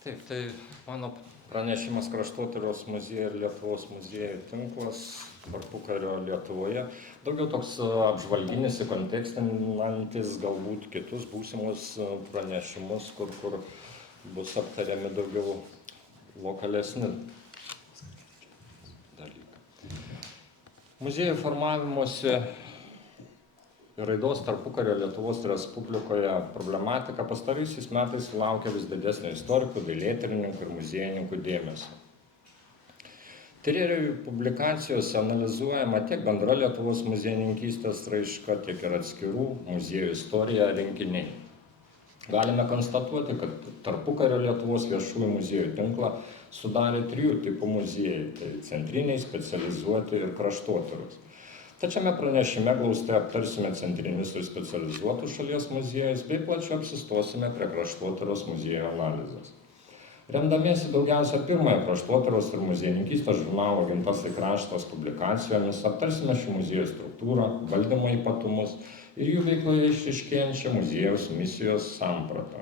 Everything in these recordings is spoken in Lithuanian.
Taip, tai mano pranešimas Kraštotyros muziejai ir Lietuvos muziejų tinklas tarpukario Lietuvoje. Daugiau toks apžvalginis, kontekstinantis galbūt kitus būsimus pranešimus, kur bus aptariami daugiau lokalesni dalykai. Muziejų formavimuose ir raidos tarpukario Lietuvos Respublikoje problematika pastaraisiais metais sulaukia vis didesnio istorikų, dailėtyrininkų ir muziejininkų dėmesio. Tyrėjų publikacijose analizuojama tiek bendra Lietuvos muziejininkystės raiška, tiek ir atskirų muziejų istorija rinkiniai. Galime konstatuoti, kad tarpukario Lietuvos viešųjų muziejų tinklą sudarė 3 tipų muziejai, tai centriniai, specializuoti ir kraštotyros. Tačiame pranešime glaustai aptarsime centrinius ir specializuotus šalies muziejus, bei plačiau apsistosime prie kraštotyros muziejų analizės. Remdamiesi daugiausia pirmojo kraštotyros ir muziejininkystės žurnalo Gimtasis kraštas publikacijomis, aptarsime šių muziejų struktūrą, valdymo ypatumus ir jų veikloje išryškėjančią muziejaus misijos sampratą.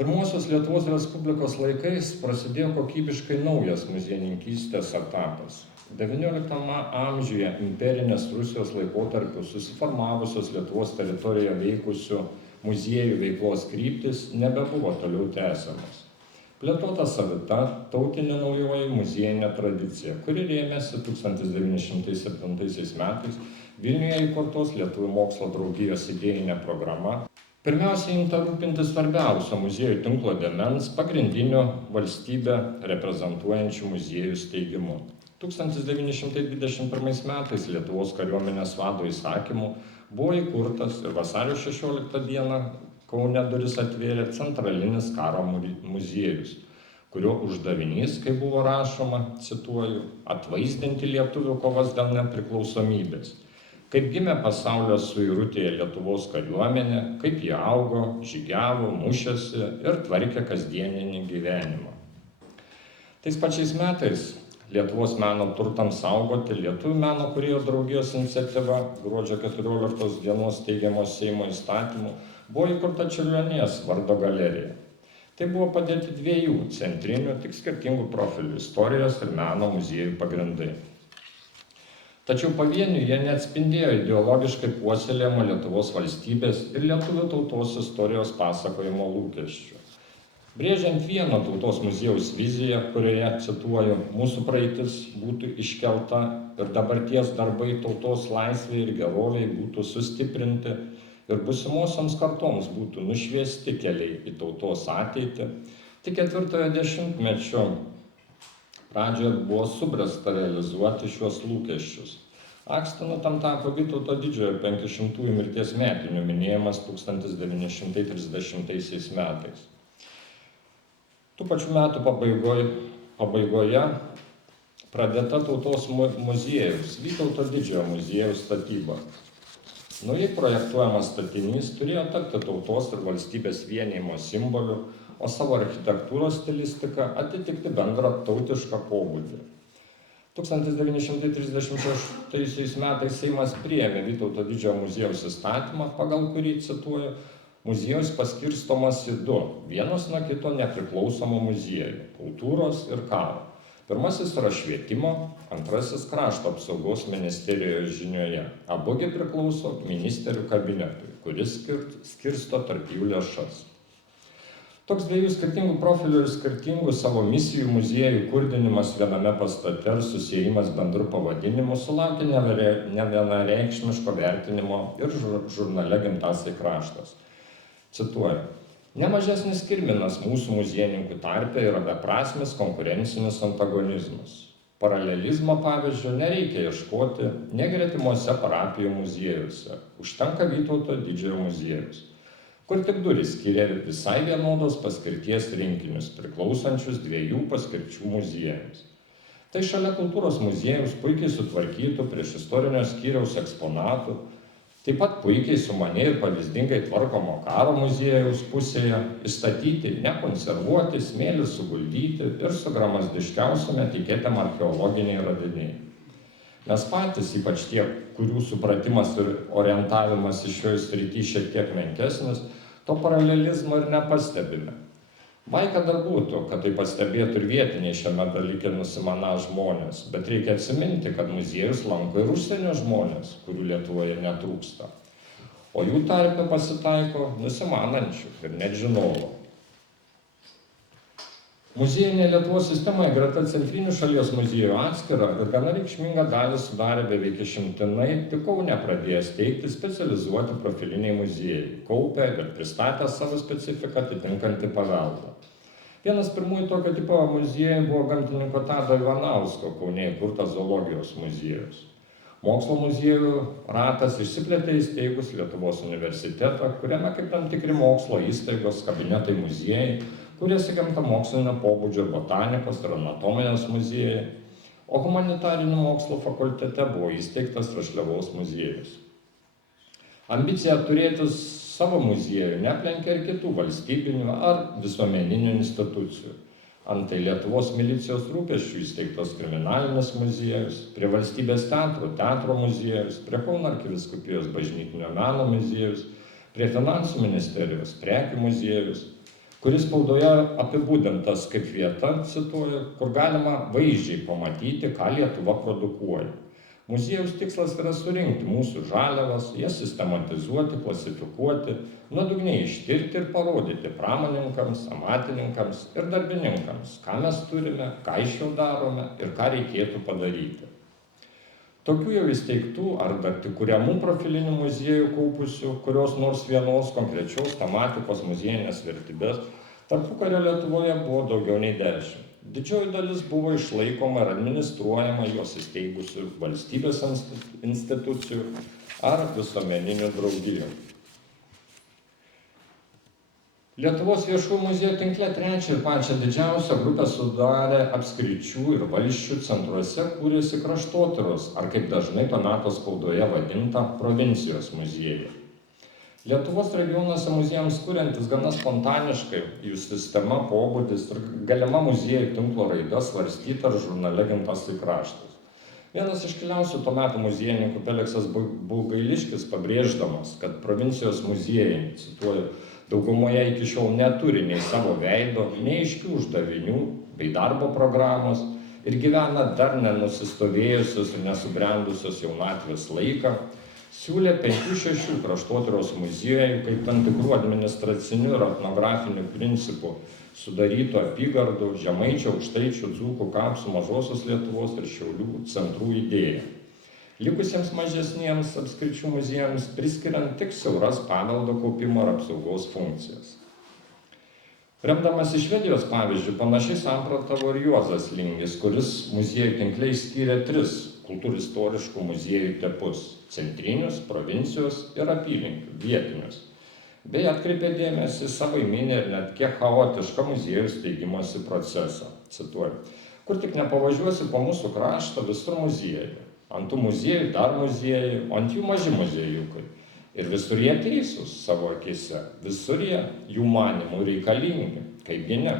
Pirmosios Lietuvos Respublikos laikais prasidėjo kokybiškai naujas muziejininkystės etapas. XIX amžiuje imperinės Rusijos laikotarpiu susiformavusios Lietuvos teritorijoje veikusių muziejų veiklos kryptis nebebuvo toliau tęsiamos. Plėtota savita tautinė naujoji muziejinė tradicija, kuri rėmėsi 1907 metais Vilniuje įkurtos Lietuvių mokslo draugijos idėjinė programa. Pirmiausia, imta rūpintis svarbiausio muziejų tinklo dėmens pagrindiniu valstybę reprezentuojančių muziejų steigimu. 1921 metais Lietuvos kariuomenės vado įsakymu buvo įkurtas ir vasario 16 dieną Kaune duris atvėrė centralinis karo muziejus, kurio uždavinys, kaip buvo rašoma, cituoju, atvaizdinti lietuvių kovas dėl nepriklausomybės. Kaip gimė pasaulio suirutėje Lietuvos kariuomenė, kaip jie augo, žygiavo, mušėsi ir tvarkė kasdieninį gyvenimą. Tais pačiais metais Lietuvos meno turtams saugoti Lietuvių meno kūrėjų draugijos iniciatyva gruodžio 14 dienos steigiamos Seimo įstatymu buvo įkurta Čiurlionės vardo galerija. Tai buvo padėti 2 centrinių, tik skirtingų profilių istorijos ir meno muziejų pagrindai. Tačiau pavieniui jie neatspindėjo ideologiškai puoselėjimo Lietuvos valstybės ir lietuvių tautos istorijos pasakojimo lūkesčių. Brėžiant vieno tautos muziejaus viziją, kurioje, cituoju, mūsų praeitis būtų iškelta ir dabarties darbai tautos laisvei ir geroviai būtų sustiprinti ir busimosioms kartoms būtų nušviesti keliai į tautos ateitį, tik 4-ojo dešimtmečio pradžioje buvo subręsta realizuoti šiuos lūkesčius. Akstinu tam tapo Vytauto Didžiojo 500-ųjų mirties metinių minėjimas 1930 metais. Tų pačių metų pabaigoje pradėta tautos muziejaus, Vytauto Didžiojo muziejaus statyba. Naujai projektuojamas statinys turėjo tapti tautos ir valstybės vienijimo simboliu, o savo architektūros stilistiką atitikti bendrą tautišką pobūdį. 1936 metais Seimas priėmė Vytauto Didžiojo muziejaus įstatymą, pagal kurį, cituoju, muziejus paskirstomas į 2, vienas nuo kito nepriklausomų muziejų – kultūros ir karo. Pirmasis yra švietimo, antrasis krašto apsaugos ministerijoje žinioje. Abugi priklauso ministerijų kabinetui, kuris skirsto tarp jų lėšas. Toks 2 skirtingų profilių ir skirtingų savo misijų muziejų kurdinimas viename pastate ir susiejimas bendru pavadinimu sulaukė nevienareikšmiško vertinimo ir žurnale Gimtasis kraštas. Cituoju. Nemažesnis kirminas mūsų muziejininkų tarpe yra beprasmis konkurencinis antagonizmas. Paralelizmo pavyzdžių nereikia ieškoti negretimose parapijų muziejuose. Užtenka Vytauto Didžiojo muziejus, kur tik durys skiria visai vienodos paskirties rinkinius, priklausančius 2 paskirčių muziejams. Tai šalia kultūros muziejaus puikiai sutvarkytų prieš istorinio skyriaus eksponatų, taip pat puikiai sumaniai ir pavyzdingai tvarkomo karo muziejaus pusėje įstatyti, nekonservuoti, smėlį suguldyti ir su gramazdiškiausiom etiketėm archeologiniai radiniai. Mes patys, ypač tie, kurių supratimas ir orientavimas iš šioje srityje šiek tiek menkesnis, To paralelizmo ir nepastebime. Baika dar būtų, kad tai pastebėtų ir vietiniai šiame dalyke nusimana žmonės, bet reikia atsiminti, kad muziejus lanko ir užsienio žmonės, kurių Lietuvoje netrūksta. O jų tarpe pasitaiko nusimanančių ir net žinovų. Muziejinė Lietuvos sistemoje greta centrinių šalies muziejų atskirą ir gana reikšmingą dalį sudarė beveik išimtinai tik Kaune pradėję steigti specializuoti profiliniai muziejai, kaupę ir pristatę savo specifiką atitinkantį paveldą. Vienas pirmųjų tokio tipo muziejų buvo gamtininko Tado Ivanausko Kaune įkurtas zoologijos muziejus. Mokslo muziejų ratas išsiplėtė įsteigus Lietuvos universitetą, kuriame kaip tam tikri mokslo įstaigos, kabinetai muziejai, kuriasi gamtamokslinio pobūdžio botanikos ir anatomijos muziejai, o humanitarinių mokslų fakultete buvo įsteigtas Rašliavos muziejus. Ambicija turėti savo muziejų neaplenkė ir kitų valstybinių ar visuomeninių institucijų. Antai Lietuvos milicijos rūpesčių įsteigtos kriminalinis muziejus, prie valstybės teatrų teatro muziejus, prie Kauno arkivyskupijos bažnytinio meno muziejus, prie finansų ministerijos prekių muziejus, kuris spaudoje apibūdintas kaip vieta, cituoju, kur galima vaizdžiai pamatyti, ką Lietuva produkuoja. Muziejaus tikslas yra surinkti mūsų žaliavas, jas sistematizuoti, klasifikuoti, nuodugniai ištirti ir parodyti pramonininkams, amatininkams ir darbininkams, ką mes turime, ką iš jo darome ir ką reikėtų padaryti. Tokių jau įsteigtų ar dar tik kuriamų profilinių muziejų kaupusių, kurios nors vienos konkrečios tematikos muziejinės vertybės, tarpukario Lietuvoje buvo daugiau nei 10. Didžioji dalis buvo išlaikoma ir administruojama jos įsteigusių valstybės institucijų ar visuomeninių draugijų. Lietuvos viešųjų muziejų tinkle trečią ir pačią didžiausią grupę sudarė apskričių ir valsčių centruose kūrėsi kraštotyros, ar kaip dažnai to meto spaudoje vadinta provincijos muziejai. Lietuvos regionuose muziejams kuriantis gana spontaniškai, jų sistema, pobūdis ir galima muziejų tinklo raida svarstyta ir žurnale Gimtasis kraštas. Vienas iškiliausių to meto muziejininkų Feliksas Bugailiškis pabrėždamas, kad provincijos muziejai, cituoju, daugumoje iki šiol neturi nei savo veido, nei aiškių uždavinių bei darbo programos ir gyvena dar nenusistovėjusios ir nesubrendusios jaunatvės laiką, siūlė 5-6 kraštotyros muziejų kaip tam tikrų administracinių ir etnografinių principų sudarytų apygardų Žemaičių, Aukštaičių, Dzūkų, Kapsų, Mažosios Lietuvos ir Šiaulių centrų idėją. Likusiems mažesniems apskričių muziejams priskiriant tik siauras paveldo kaupimo ir apsaugos funkcijas. Remdamas iš Švedijos pavyzdžių, panašiai samprotavo ir Juozas Lingis, kuris muziejų tinkle išskyrė 3 kultūristoriškų muziejų tipus – centrinius, provincijos ir apylinkių, vietinius. Bei atkreipė dėmesį savaiminį ir net kiek chaotišką muziejų steigimosi procesą. Cituoju, kur tik nepavažiuosi po mūsų kraštą, visur muziejai. Ant tų muziejų dar muziejai, o ant jų maži muziejukai. Ir visur jie teisūs savo akise, visur jie jų manimų reikalingi, kaipgi ne.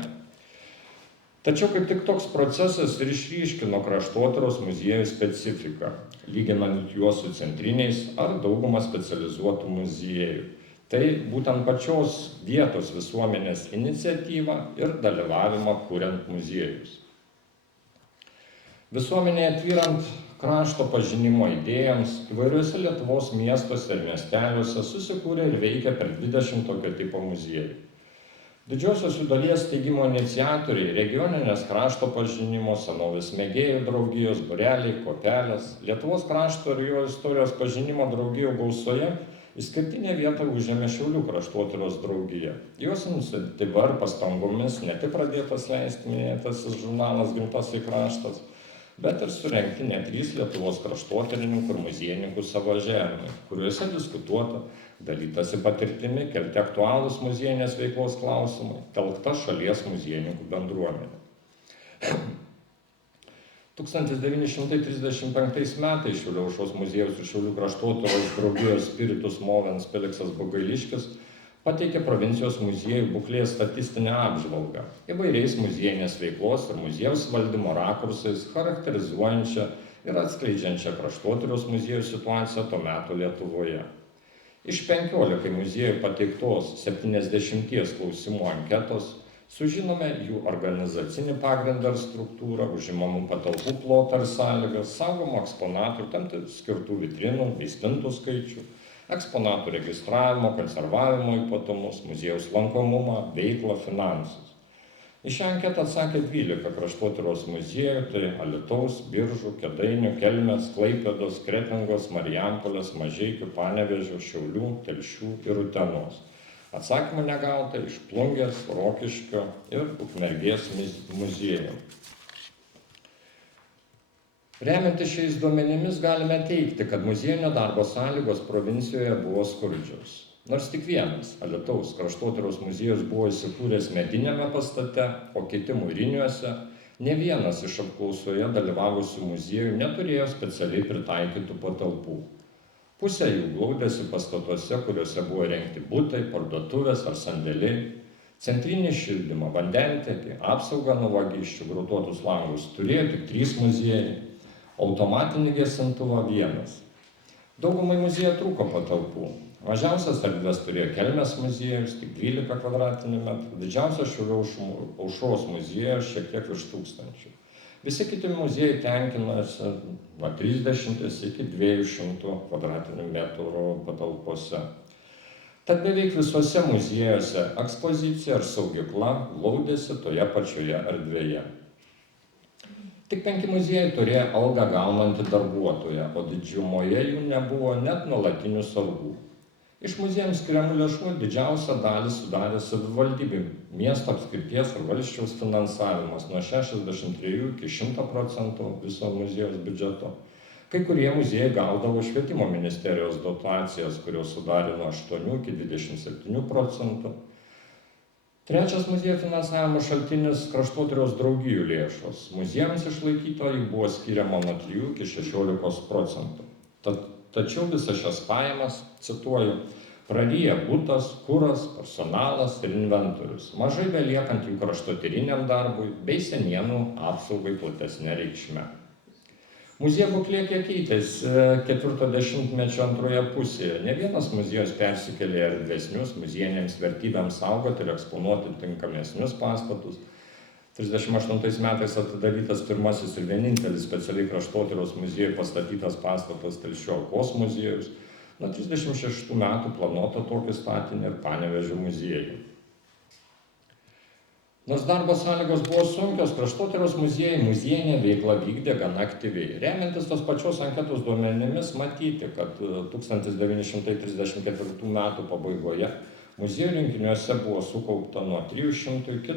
Tačiau kaip tik toks procesas ir išryškino kraštotyros muziejų specifiką, lyginant juos su centriniais ar dauguma specializuotų muziejų. Tai būtent pačios vietos visuomenės iniciatyva ir dalyvavimą kuriant muziejus. Visuomenėje tvyrant krašto pažinimo idėjams, įvairiuose Lietuvos miestuose ir miesteliuose susikūrė ir veikia per 20 tokio tipo muziejų. Didžiosios jų dalies steigimo iniciatoriai, regioninės krašto pažinimo, senovės mėgėjų draugijos, būreliai, kuopelės, Lietuvos krašto ir jo istorijos pažinimo draugijų gausoje išskirtinę vietą užėmė Šiaulių kraštotyros draugija. Jos iniciatyva ir pastangomis ne tik pradėtas leisti minėtasis žurnalas Gimtasis kraštas, bet ir surengti net 3 Lietuvos kraštotyrininkų ir muziejininkų suvažiavimai, kuriuose diskutuota, dalytasi patirtimi, kelti aktualūs muziejinės veiklos klausimai, telkta šalies muziejininkų bendruomenė. 1935 metais Šiaulių aušros muziejaus ir Šiaulių kraštotyros draugijos Spiritus Movens Feliksas Bugailiškis pateikė provincijos muziejų būklės statistinę apžvalgą, įvairiais muziejinės veiklos ir muziejaus valdymo rakursais, charakterizuojančią ir atskleidžiančią kraštotyros muziejų situaciją to meto Lietuvoje. Iš 15 muziejų pateiktos 70 klausimų anketos sužinome jų organizacinį pagrindą ir struktūrą, užimamų patalpų plotą ir sąlygas, saugomų eksponatų ir tam skirtų vitrinų bei spintų skaičių, eksponatų registravimo, konservavimo ypatumus, muziejaus lankomumą, veiklą, finansus. Į šią anketą atsakė 12 kraštotyros muziejų, tai Alytaus, Biržų, Kėdainių, Kelmės, Klaipėdos, Kretingos, Marijampolės, Mažeikių, Panevėžio, Šiaulių, Telšių ir Utenos. Atsakymų negauta iš Plungės, Rokiškio ir Ukmergės muziejų. Remiantis šiais duomenimis galime teigti, kad muziejinio darbo sąlygos provincijoje buvo skurdžios. Nors tik vienas Alytaus kraštotyros muziejus buvo įsikūręs mediniame pastate, o kiti mūriniuose, ne vienas iš apklausoje dalyvavusių muziejų neturėjo specialiai pritaikytų patalpų. Pusė jų glaudėsi pastatuose, kuriuose buvo įrengti butai, parduotuvės ar sandėliai. Centrinį šildymą, vandentiekį, apsaugą nuo vagysčių, grotuotus langus turėjo tik 3 muziejai, automatinį gesintuvą 1. Daugumai muziejų trūko patalpų. Mažiausias erdves turėjo Kelmės muziejus, tik 12 kvadratinių metrų, didžiausias Šiaulių Aušros muziejus šiek tiek virš 1000. Visi kiti muziejai tenkinasi nuo 30 iki 200 kvadratinių metrų patalpose. Tad beveik visuose muziejuose ekspozicija ar saugykla glaudėsi toje pačioje erdvėje. Tik 5 muziejai turėjo algą gaunantį darbuotoją, o didžiumoje jų nebuvo net nuolatinių sargų. Iš muziejams skiriamų lėšų didžiausią dalį sudarė savivaldybių, miesto apskrities ar valsčiaus finansavimas nuo 63 iki 100% viso muziejaus biudžeto. Kai kurie muziejai gaudavo švietimo ministerijos dotacijas, kurios sudarė nuo 8 iki 27%. Trečias muziejų finansavimo šaltinis - kraštotyros draugijų lėšos. Muziejams išlaikytojai buvo skiriama nuo 3 iki 16%. Tačiau visas šias pajamas, cituoju, praryja butas, kuras, personalas ir inventorius, mažai beliekant jų kraštotyriniam darbui bei senienų apsaugai platesne reikšme. Muziejų būklė kiek keitėsi 40-mečio antroje pusėje. Ne vienas muziejus persikėlė į erdvesnius muziejinėms vertybėms saugoti ir eksponuoti tinkamesnius pastatus. 38 metais atidarytas pirmasis ir vienintelis specialiai kraštotyros muziejui pastatytas pastatas Telšių Alkos muziejus. Nuo 36 metų planuota tokį statinį ir Panevėžio muziejų. Nors darbo sąlygos buvo sunkios, kraštotyros muziejai muziejinę veiklą vykdė gana aktyviai. Remiantis tos pačios anketos duomenimis matyti, kad 1934 metų pabaigoje muziejų rinkiniuose buvo sukaupta nuo 300 iki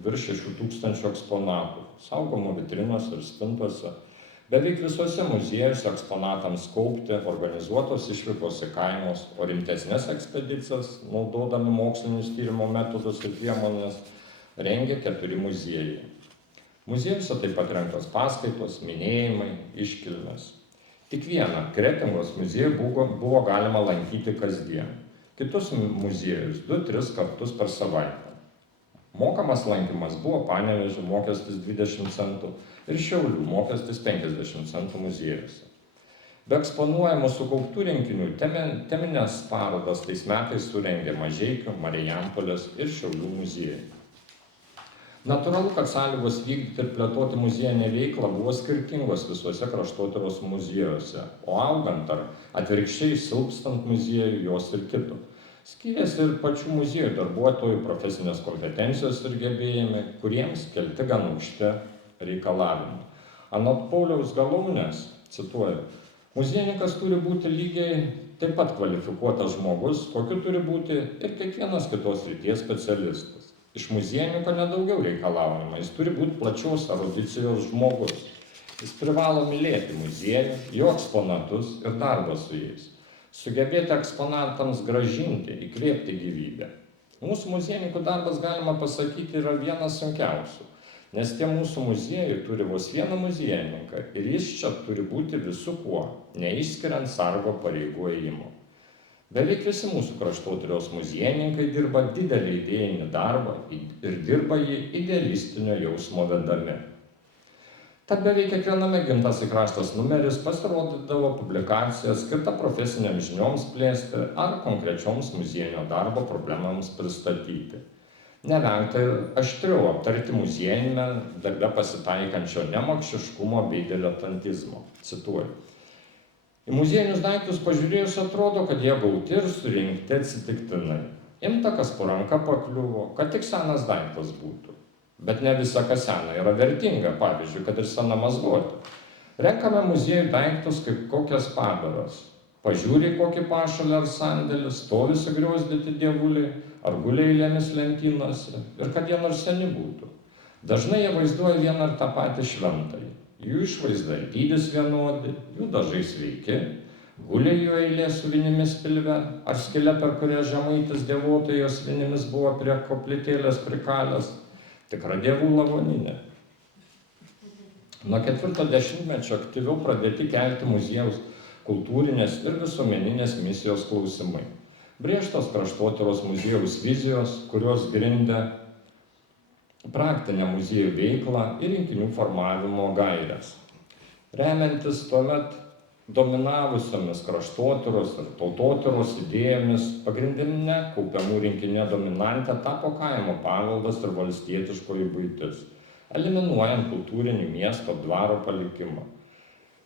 virš 6000 eksponatų, saugomų vitrinose ir spintose. Beveik visuose muziejuose eksponatams kaupti organizuotos išvykos į kaimus, o rimtesnės ekspedicijas, naudodami mokslinius tyrimo metodus ir priemonės, rengė 4 muziejai. Muziejuose taip pat rengtos paskaitos, minėjimai, iškilmės. Tik vieną Kretingos muziejų buvo galima lankyti kasdien. Kitus muziejus 2-3 kartus per savaitę. Mokamas lankymas buvo Panevėžio mokestis 20 centų ir Šiaulių mokestis 50 centų muziejuose. Be eksponuojamų sukauptų rinkinių teminės parodas tais metais surengė Mažeikių, Marijampolės ir Šiaulių muziejai. Natūralu, kad sąlygos vykdyti ir plėtoti muziejinę veiklą buvo skirtingos visuose kraštotyros muziejuose, o augant ar atvirkščiai silpstant muziejų jos ir kito. Skyrėsi ir pačių muziejų darbuotojų profesinės kompetencijos ir gebėjimai, kuriems kelti gan aukšti reikalavimai. Anot Pauliaus Galaunės, cituoju, muziejininkas turi būti lygiai taip pat kvalifikuotas žmogus, kokiu turi būti ir kiekvienas kitos srities specialistas. Iš muziejininko nedaugiau reikalavimai, jis turi būti plačios erudicijos žmogus. Jis privalo mylėti muziejų, jo eksponatus ir darbą su jais. Sugebėti eksponatams grąžinti, įkvėpti gyvybę. Mūsų muziejininkų darbas, galima pasakyti, yra vienas sunkiausių, nes tie mūsų muziejai turi vos vieną muziejininką ir jis čia turi būti visu kuo, neišskiriant sargo pareigų ėjimo. Beveik visi mūsų kraštotyros muziejininkai dirba didelį idėjinį darbą ir dirba jį idealistinio jausmo vedami. Tad beveik kiekviename Gimtas į kraštas numeris pasirodydavo publikacija skirta profesiniams žinioms plėsti ar konkrečioms muziejinio darbo problemams pristatyti. Nevengta ir aštriau aptarti muziejinime darbe pasitaikančio nemokšiškumo bei diletantizmo. Cituoju. Į muziejinius daiktus pažiūrėjus atrodo, kad jie gauti ir surinkti atsitiktinai. Imta, kas po ranka pakliuvo, kad tik senas daiktas būtų. Bet ne visa, kas sena, yra vertinga, pavyzdžiui, kad ir sena mazgotė. Renkame muziejų daiktus kaip kokias padaras. Pažiūri kokį pašalį ar sandėlį, stovi sugriozdyti dievuliai, ar gulia eilėmis lentynose, ir kad jie nors seni būtų. Dažnai jie vaizduoja vieną ar tą patį šventąjį. Jų išvaizda ir dydis vienodi, jų dažai sveiki, gulia jų eilė su vinimis pilve, ar skylė, per kurią žemaitis dievotojos vinimis buvo prie koplytėlės prikalęs, tikra dievų lavoninė. Nuo 4 dešimtmečio aktyviau pradėti kelti muziejaus kultūrinės ir visuomeninės misijos klausimai. Brėžtos kraštotyros muziejaus vizijos, kurios grindė praktinę muziejų veiklą ir rinkinių formavimo gaires. Remiantis tuomet dominavusiomis kraštotyros ir tautotyros idėjomis, pagrindinė kaupiamų rinkinė dominantė tapo kaimo paveldas ir valstietiškoji buitis, eliminuojant kultūrinį miesto dvaro palikimą.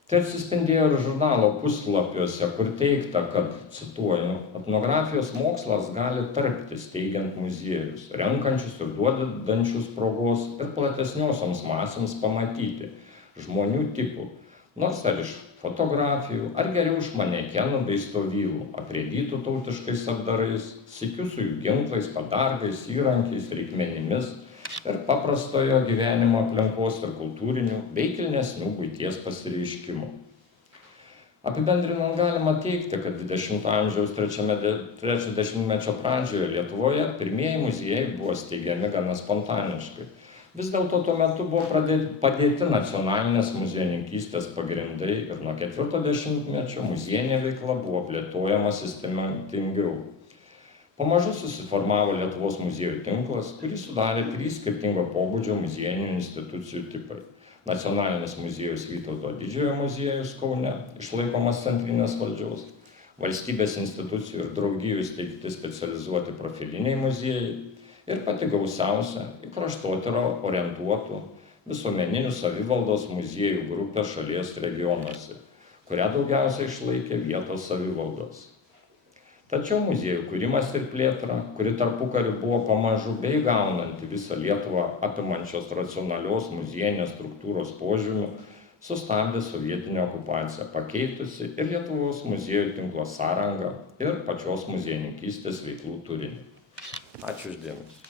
Tai atsispindėjo ir žurnalo puslapiuose, kur teigta, kad, cituoju, etnografijos mokslas gali tarpti steigiant muziejus, renkančius ir duodančius progos ir platesniosioms masėms pamatyti žmonių tipų, nors ar iš fotografijų, ar geriau iš manekenų bei stovylų, aprėdytų tautiškais apdarais, sykiu su jų ginklais, padargais, įrankiais, reikmenimis ir paprastojo gyvenimo aplinkos ir kultūrinių bei kilnesnių buities pasireiškimų. Apibendrinant galima teigti, kad 20 amžiaus 3 dešimtmečio pradžioje Lietuvoje pirmieji muziejai buvo steigiami gana spontaniškai. Vis dėlto tuo metu buvo padėti nacionalinės muziejininkystės pagrindai ir nuo 4 dešimtmečio muziejinė veikla buvo plėtojama sistematingiau. Pamažu susiformavo Lietuvos muziejų tinklas, kurį sudarė 3 skirtingo pobūdžio muziejinių institucijų tipai. Nacionalinis muziejus Vytauto Didžiojo muziejus Kaune, išlaikomas centrinės valdžios, valstybės institucijų ir draugijų įsteigti specializuoti profiliniai muziejai ir pati gausiausia į kraštotyrą orientuotų visuomeninių savivaldos muziejų grupė šalies regionuose, kurią daugiausiai išlaikė vietos savivaldos. Tačiau muziejų kūrimas ir plėtra, kuri tarpukariu buvo pamažu bei gaunanti visą Lietuvą apimančios racionalios muziejinės struktūros požymių, sustabdė sovietinė okupacija, pakeitusi ir Lietuvos muziejų tinklo sąrangą ir pačios muziejininkystės veiklų turinį. Ačiū už dėmesį.